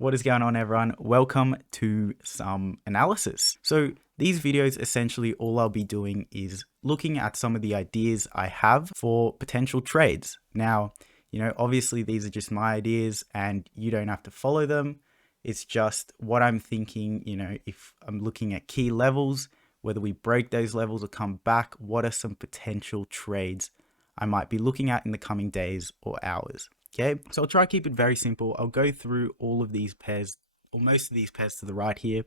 What is going on, everyone? Welcome to some analysis. So these videos, essentially all I'll be doing is looking at some of the ideas I have for potential trades. Now, obviously these are just my ideas and you don't have to follow them. It's just what I'm thinking, if I'm looking at key levels, whether we break those levels or come back, what are some potential trades I might be looking at in the coming days or hours. Okay, so I'll try to keep it very simple. I'll go through all of these pairs, or most of these pairs to the right here.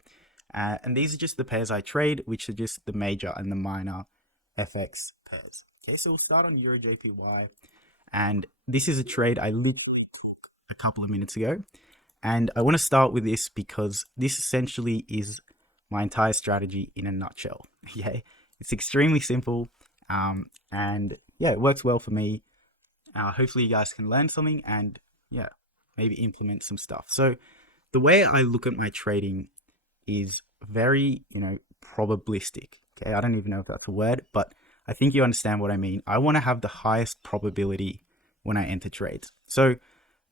And these are just the pairs I trade, which are just the major and the minor FX pairs. Okay, so we'll start on EURJPY. And this is a trade I literally took a couple of minutes ago. And I want to start with this because this essentially is my entire strategy in a nutshell. Okay, it's extremely simple. And yeah, it works well for me. Hopefully you guys can learn something and maybe implement some stuff. So the way I look at my trading is very, probabilistic. Okay, I don't even know if that's a word, but I think you understand what I mean. I want to have the highest probability when I enter trades. So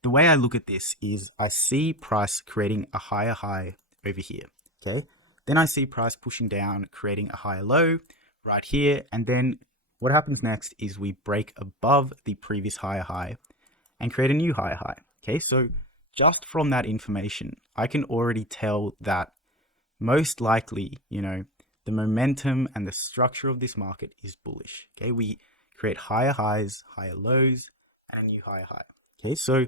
the way I look at this is I see price creating a higher high over here. Okay, then I see price pushing down, creating a higher low right here, and then what happens next is we break above the previous higher high and create a new higher high. Okay, so just from that information, I can already tell that most likely, the momentum and the structure of this market is bullish. Okay, we create higher highs, higher lows, and a new higher high. Okay, so,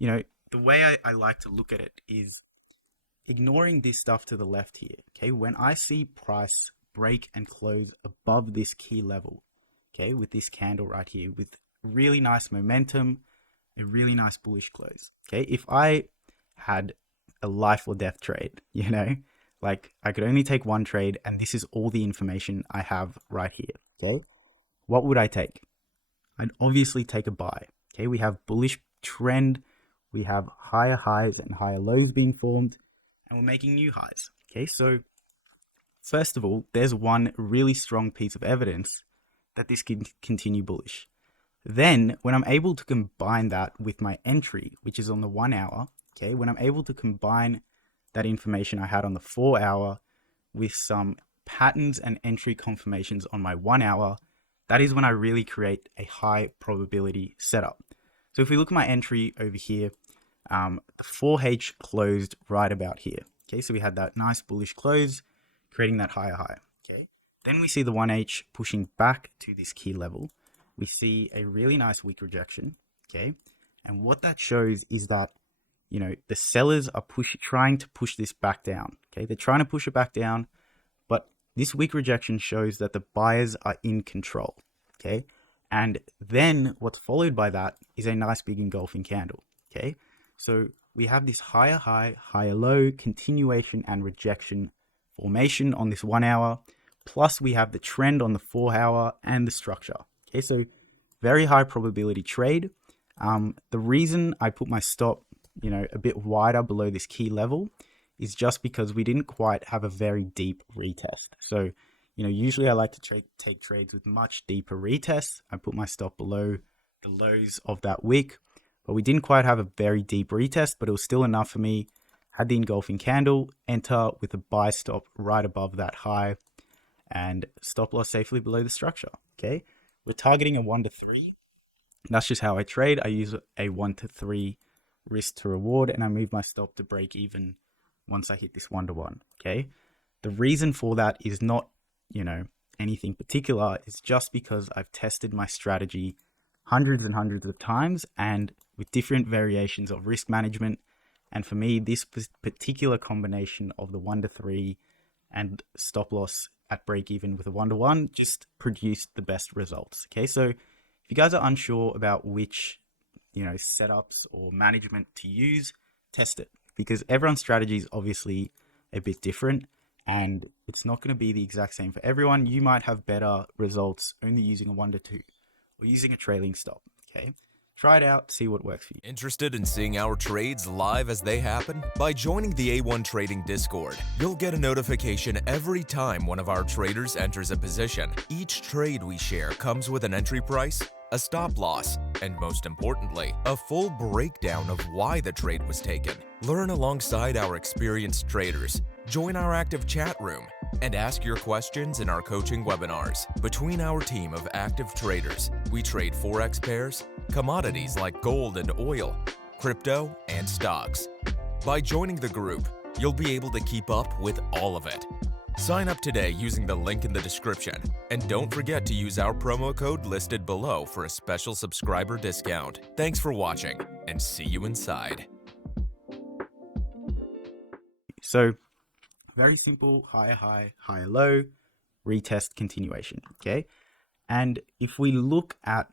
the way I like to look at it is ignoring this stuff to the left here. Okay, when I see price break and close above this key level, okay, with this candle right here, with really nice momentum, a really nice bullish close. Okay, if I had a life or death trade, like I could only take one trade and this is all the information I have right here. Okay, what would I take? I'd obviously take a buy. Okay, we have bullish trend, we have higher highs and higher lows being formed, and we're making new highs. Okay, so first of all, there's one really strong piece of evidence that this can continue bullish. Then when I'm able to combine that with my entry, which is on the 1 hour, okay, when I'm able to combine that information I had on the 4 hour with some patterns and entry confirmations on my 1 hour, that is when I really create a high probability setup. So if we look at my entry over here, the 4H closed right about here. Okay, so we had that nice bullish close, creating that higher high. Okay. Then we see the 1H pushing back to this key level. We see a really nice weak rejection, okay? And what that shows is that, the sellers are trying to push this back down, okay? They're trying to push it back down, but this weak rejection shows that the buyers are in control, okay? And then what's followed by that is a nice big engulfing candle, okay? So we have this higher high, higher low, continuation and rejection formation on this 1 hour. Plus we have the trend on the 4 hour and the structure. Okay, so very high probability trade. The reason I put my stop, a bit wider below this key level is just because we didn't quite have a very deep retest. So, usually I like to take trades with much deeper retests. I put my stop below the lows of that wick, but we didn't quite have a very deep retest, but it was still enough for me. Had the engulfing candle, enter with a buy stop right above that high, and stop loss safely below the structure. Okay, we're targeting a 1 to 3. That's just how I trade. I use a 1 to 3 risk to reward, and I move my stop to break even once I hit this 1 to 1. Okay, the reason for that is not, anything particular. It's just because I've tested my strategy hundreds and hundreds of times and with different variations of risk management. And for me, this particular combination of the 1 to 3 and stop loss at break even with a 1 to 1 just produced the best results. Okay, so if you guys are unsure about which, setups or management to use, test it, because everyone's strategy is obviously a bit different and it's not going to be the exact same for everyone. You might have better results only using a 1 to 2 or using a trailing stop. Okay, try it out, see what works for you. Interested in seeing our trades live as they happen? By joining the A1 Trading Discord, you'll get a notification every time one of our traders enters a position. Each trade we share comes with an entry price, a stop loss, and most importantly, a full breakdown of why the trade was taken. Learn alongside our experienced traders, join our active chat room, and ask your questions in our coaching webinars. Between our team of active traders, we trade Forex pairs, commodities like gold and oil, crypto, and stocks. By joining the group, you'll be able to keep up with all of it. Sign up today using the link in the description, and don't forget to use our promo code listed below for a special subscriber discount. Thanks for watching, and see you inside. So very simple, higher high, higher low, retest, continuation, okay? And if we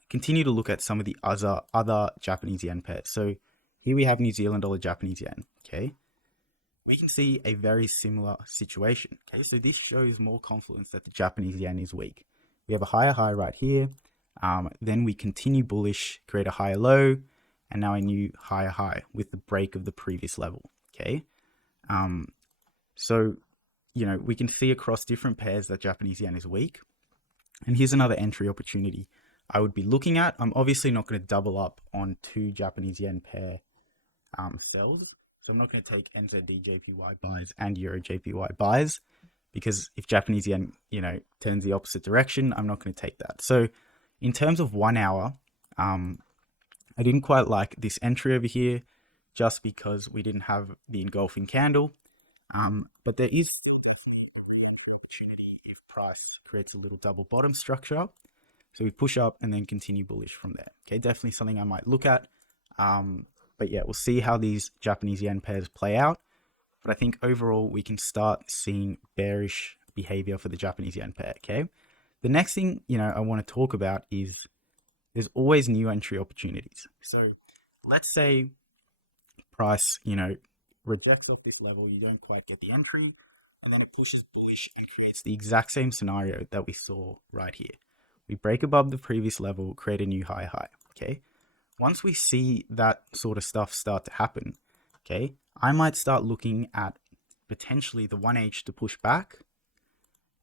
continue to look at some of the other Japanese yen pairs. So here we have New Zealand dollar, Japanese yen, okay? We can see a very similar situation, okay? So this shows more confidence that the Japanese yen is weak. We have a higher high right here. Then we continue bullish, create a higher low, and now a new higher high with the break of the previous level, okay? So, we can see across different pairs that Japanese yen is weak. And here's another entry opportunity I would be looking at. I'm obviously not going to double up on two Japanese yen pair sells. So I'm not going to take NZD/JPY buys and EURJPY buys, because if Japanese yen, turns the opposite direction, I'm not going to take that. So in terms of 1 hour, I didn't quite like this entry over here just because we didn't have the engulfing candle. But there is still definitely a re-entry opportunity if price creates a little double bottom structure. So we push up and then continue bullish from there. Okay, definitely something I might look at. But yeah, we'll see how these Japanese yen pairs play out. But I think overall we can start seeing bearish behavior for the Japanese yen pair. Okay, the next thing I want to talk about is there's always new entry opportunities. So let's say price rejects off this level, you don't quite get the entry, and then it pushes bullish and creates the exact same scenario that we saw right here. We break above the previous level, create a new higher high. Okay, once we see that sort of stuff start to happen, okay, I might start looking at potentially the 1H to push back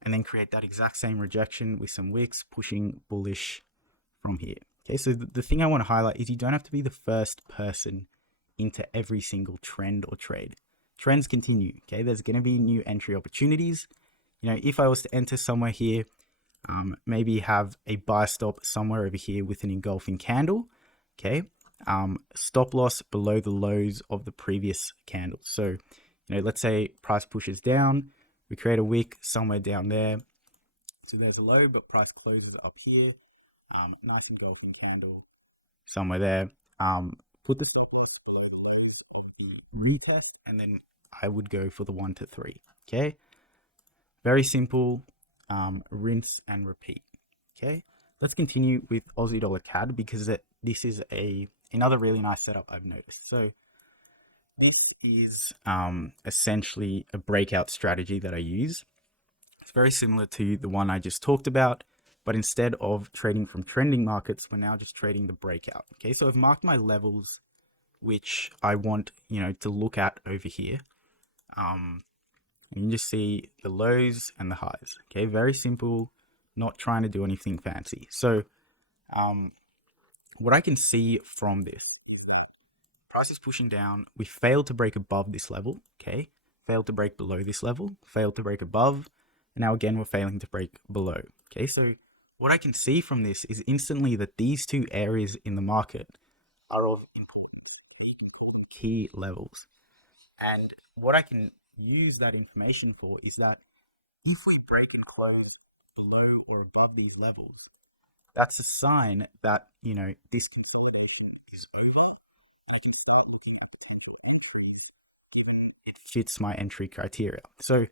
and then create that exact same rejection with some wicks pushing bullish from here. Okay, so the thing I want to highlight is you don't have to be the first person into every single trend or trade. Trends continue, okay? There's going to be new entry opportunities. If I was to enter somewhere here, maybe have a buy stop somewhere over here with an engulfing candle, okay? Stop loss below the lows of the previous candle. So, let's say price pushes down, we create a wick somewhere down there. So there's a low, but price closes up here. Nice engulfing candle somewhere there. Put the stop loss below the low of the retest, and then I would go for the 1 to 3. Okay, very simple. Rinse and repeat. Okay, let's continue with Aussie dollar CAD because this is another really nice setup I've noticed. So this is essentially a breakout strategy that I use. It's very similar to the one I just talked about, but instead of trading from trending markets, we're now just trading the breakout. Okay, so I've marked my levels, which I want, to look at over here. You can just see the lows and the highs. Okay, very simple, not trying to do anything fancy. So what I can see from this, price is pushing down. We failed to break above this level. Okay, failed to break below this level, failed to break above. And now again, we're failing to break below. Okay, so what I can see from this is instantly that these two areas in the market are of importance. You can call them key levels. And what I can use that information for is that if we break and close below or above these levels, that's a sign that, this consolidation is over. I can start looking at potential entry given it fits my entry criteria. So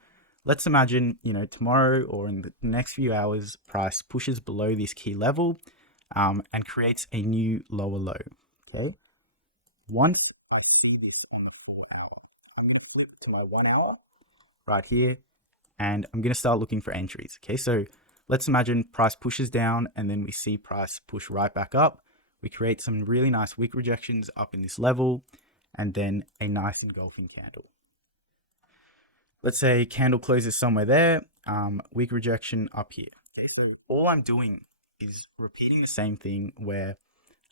let's imagine, tomorrow or in the next few hours, price pushes below this key level and creates a new lower low. Okay. Once I see this on the 4 hour, I'm going to flip to my 1 hour right here, and I'm going to start looking for entries. Okay. So let's imagine price pushes down and then we see price push right back up. We create some really nice wick rejections up in this level and then a nice engulfing candle. Let's say candle closes somewhere there, wick rejection up here. Okay, so all I'm doing is repeating the same thing where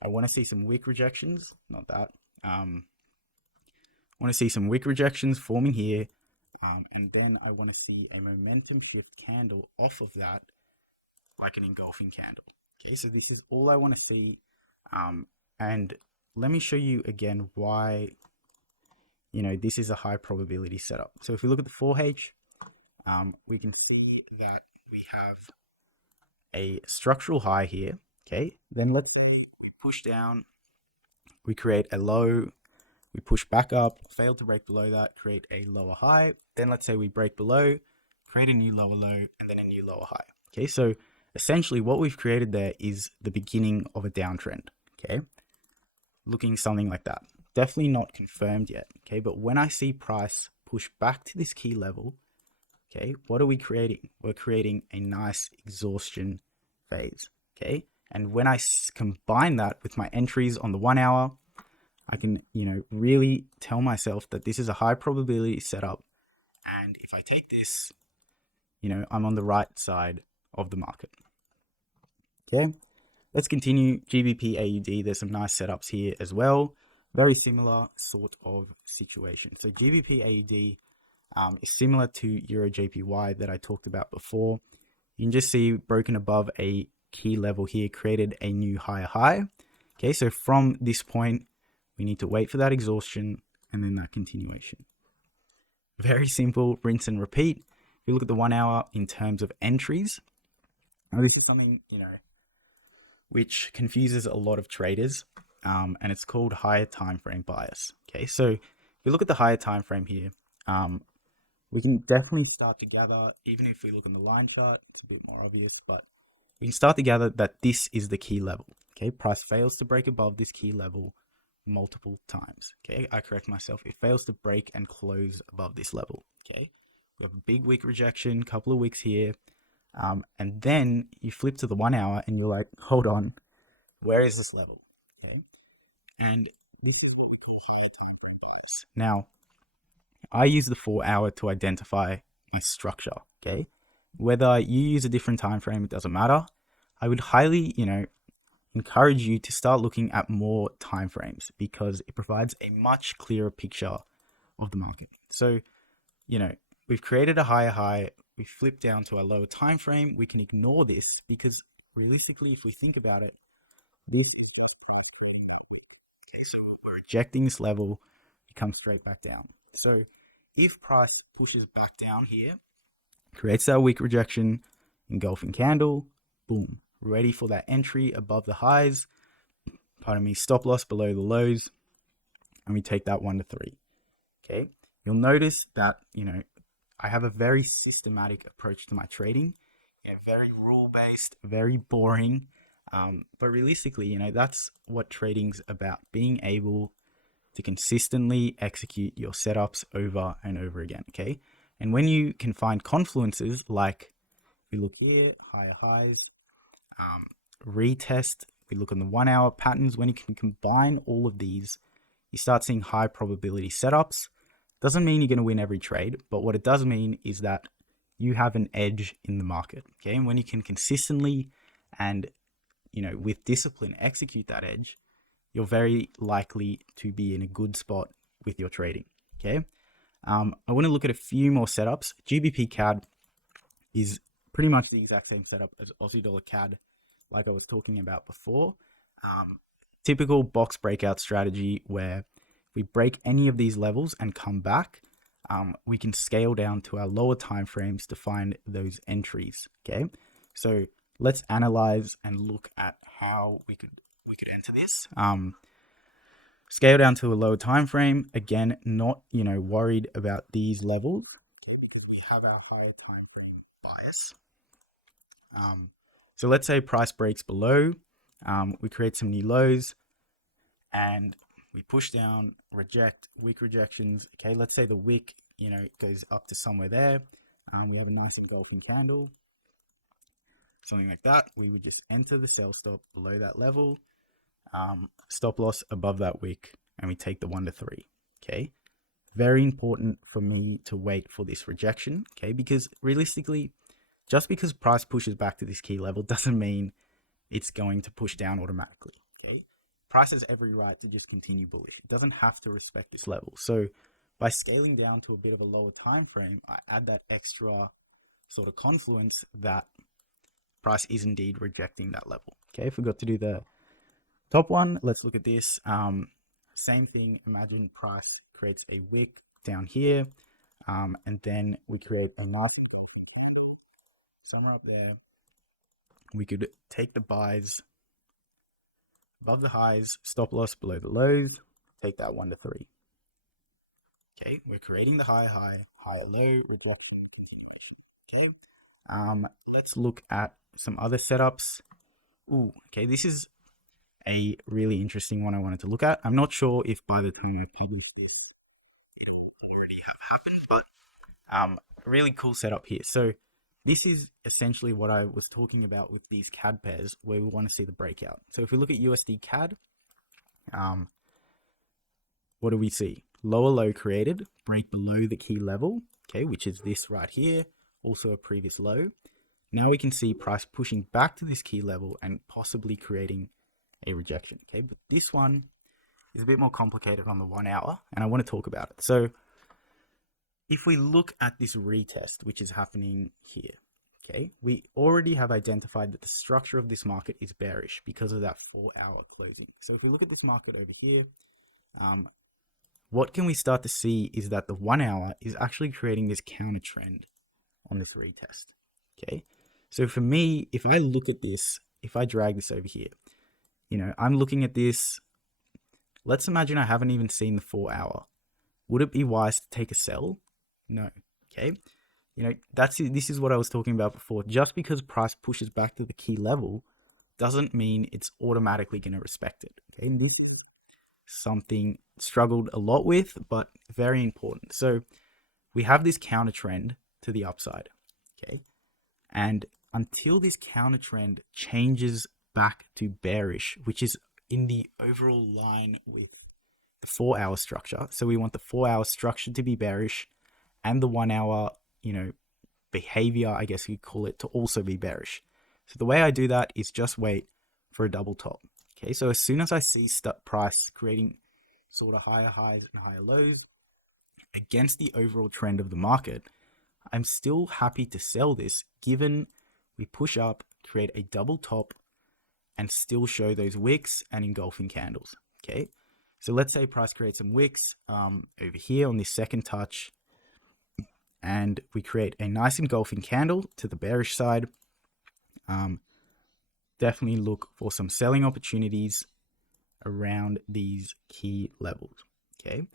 I want to see some wick rejections, not that. I want to see some wick rejections forming here, and then I want to see a momentum shift candle off of that, like an engulfing candle. Okay, so this is all I want to see, and let me show you again why, you know, this is a high probability setup. So if we look at the 4H, we can see that we have a structural high here. Okay, then let's push down, we create a low, we push back up, fail to break below that, create a lower high. Then let's say we break below, create a new lower low, and then a new lower high. Okay, so essentially what we've created there is the beginning of a downtrend. Okay, looking something like that. Definitely not confirmed yet. Okay, but when I see price push back to this key level, okay, what are we creating? We're creating a nice exhaustion phase. Okay, and when I combine that with my entries on the 1 hour, I can, you know, really tell myself that this is a high probability setup. And if I take this, you know, I'm on the right side of the market. Okay, let's continue. GBPAUD, there's some nice setups here as well. Very similar sort of situation. So GBPAUD is similar to EURJPY that I talked about before. You can just see broken above a key level here, created a new higher high. Okay, so from this point, we need to wait for that exhaustion and then that continuation. Very simple, rinse and repeat. If you look at the 1 hour in terms of entries, now this is something, you know, which confuses a lot of traders, and it's called higher time frame bias. Okay, so if we look at the higher time frame here, we can definitely start to gather, even if we look on the line chart, it's a bit more obvious, but we can start to gather that this is the key level. Okay, price fails to break above this key level multiple times. Okay, I correct myself, it fails to break and close above this level. Okay, we have a big wick rejection, couple of wicks here, and then you flip to the 1 hour and you're like, hold on, where is this level? Okay, and this is now I use the 4 hour to identify my structure. Okay, whether you use a different time frame, it doesn't matter. I would highly, you know, encourage you to start looking at more time frames because it provides a much clearer picture of the market. So, you know, we've created a higher high, we flip down to a lower time frame. We can ignore this because realistically, if we think about it, this, so we're rejecting this level, it comes straight back down. So if price pushes back down here, creates that weak rejection, engulfing candle, boom, ready for that entry above the highs, pardon me, stop loss below the lows, and we take that 1 to 3. Okay, you'll notice that, you know, I have a very systematic approach to my trading. Yeah, very rule-based, very boring, but realistically, you know, that's what trading's about, being able to consistently execute your setups over and over again. Okay, and when you can find confluences like we look here, higher highs, retest, we look on the 1 hour patterns, when you can combine all of these, you start seeing high probability setups. Doesn't mean you're going to win every trade, but what it does mean is that you have an edge in the market. Okay, and when you can consistently and, you know, with discipline execute that edge, you're very likely to be in a good spot with your trading. Okay, I want to look at a few more setups. GBPCAD is pretty much the exact same setup as Aussie dollar CAD, like I was talking about before. Typical box breakout strategy where if we break any of these levels and come back, we can scale down to our lower time frames to find those entries. Okay, so let's analyze and look at how we could enter this. Scale down to a lower time frame. Again, not, you know, worried about these levels because we have our higher time frame bias. So let's say price breaks below, we create some new lows and we push down, reject, wick rejections. Okay, let's say the wick, you know, goes up to somewhere there. We have a nice engulfing candle, something like that. We would just enter the sell stop below that level, stop loss above that wick, and we take the 1 to 3. Okay, very important for me to wait for this rejection. Okay, because realistically, just because price pushes back to this key level doesn't mean it's going to push down automatically. Okay, price has every right to just continue bullish. It doesn't have to respect this level. So by scaling down to a bit of a lower time frame, I add that extra sort of confluence that price is indeed rejecting that level. Okay, forgot to do the top one. Let's look at this. Same thing. Imagine price creates a wick down here, and then we create a nice candle somewhere up there. We could take the buys above the highs, stop loss below the lows, take that 1 to 3. Okay, we're creating the higher high, higher low, we'll drop continuation. Okay, let's look at some other setups. Ooh, okay, this is a really interesting one I wanted to look at. I'm not sure if by the time I publish this, it'll already have happened, but a really cool setup here. So this is essentially what I was talking about with these CAD pairs, where we want to see the breakout. So if we look at USDCAD, what do we see? Lower low created, break below the key level, okay, which is this right here, also a previous low. Now we can see price pushing back to this key level and possibly creating a rejection, okay? But this one is a bit more complicated on the 1 hour, and I want to talk about it. So if we look at this retest, which is happening here, okay, we already have identified that the structure of this market is bearish because of that 4-hour closing. So if we look at this market over here, what can we start to see is that the 1 hour is actually creating this counter trend on this retest, okay? So for me, if I look at this, if I drag this over here, you know, I'm looking at this. Let's imagine I haven't even seen the 4 hour. Would it be wise to take a sell? No. Okay. You know, this is what I was talking about before. Just because price pushes back to the key level doesn't mean it's automatically going to respect it. Okay. And this is something struggled a lot with, but very important. So we have this counter trend to the upside. Okay. And until this counter trend changes back to bearish, which is in the overall line with the 4 hour structure. So we want the 4 hour structure to be bearish and the 1 hour, you know, behavior, I guess you'd call it, to also be bearish. So the way I do that is just wait for a double top. Okay. So as soon as I see price creating sort of higher highs and higher lows against the overall trend of the market, I'm still happy to sell this given we push up, create a double top, and still show those wicks and engulfing candles. Okay, so let's say price creates some wicks over here on this second touch, and we create a nice engulfing candle to the bearish side. Definitely look for some selling opportunities around these key levels. Okay,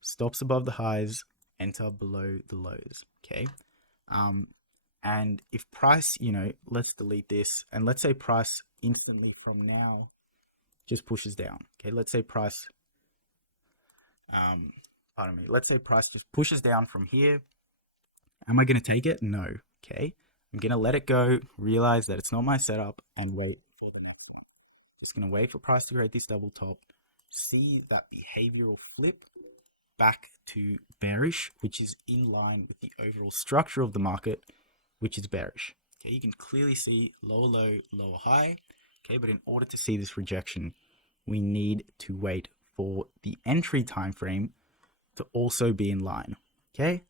stops above the highs, enter below the lows. Okay, and if price, you know, let's delete this, and let's say price instantly from now just pushes down. Okay, let's say price, let's say price just pushes down from here. Am I going to take it? No. Okay, I'm going to let it go, realize that it's not my setup, and wait for the next one. Just going to wait for price to create this double top, see that behavioral flip back to bearish, which is in line with the overall structure of the market, which is bearish. Okay, you can clearly see lower low, lower high. Okay, but in order to see this rejection, we need to wait for the entry time frame to also be in line. Okay,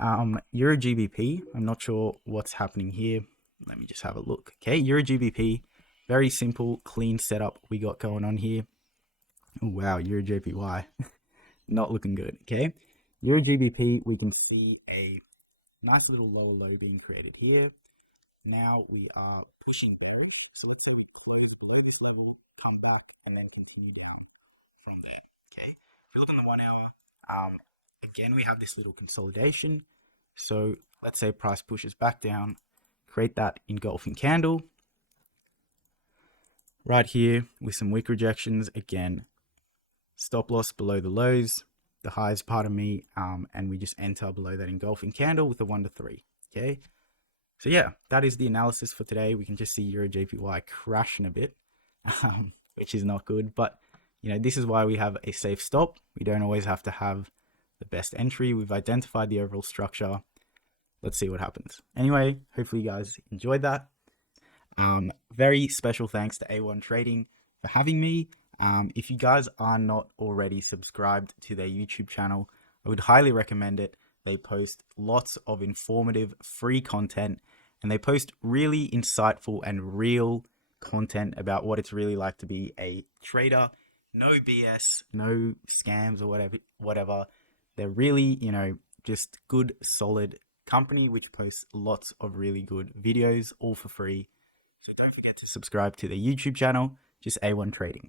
EURGBP, I'm not sure what's happening here. Let me just have a look. Okay, EURGBP, very simple, clean setup we got going on here. Oh, wow, EURJPY, not looking good. Okay, EURGBP, we can see a nice little lower low being created here. Now we are pushing bearish. So let's say we close below this level, come back, and then continue down from there. Okay. If you look on the 1 hour, again, we have this little consolidation. So let's say price pushes back down, create that engulfing candle right here with some wick rejections. Again, stop loss below the lows, the highs, pardon me, and we just enter below that engulfing candle with a 1 to 3. Okay, so yeah, that is the analysis for today. We can just see EURJPY crashing a bit, which is not good, but you know, this is why we have a safe stop. We don't always have to have the best entry. We've identified the overall structure. Let's see what happens. Anyway, hopefully you guys enjoyed that. very special thanks to A1 Trading for having me. If you guys are not already subscribed to their YouTube channel, I would highly recommend it. They post lots of informative free content, and they post really insightful and real content about what it's really like to be a trader. No BS, no scams or whatever. They're really, just good, solid company which posts lots of really good videos, all for free. So don't forget to subscribe to their YouTube channel, just A1 Trading.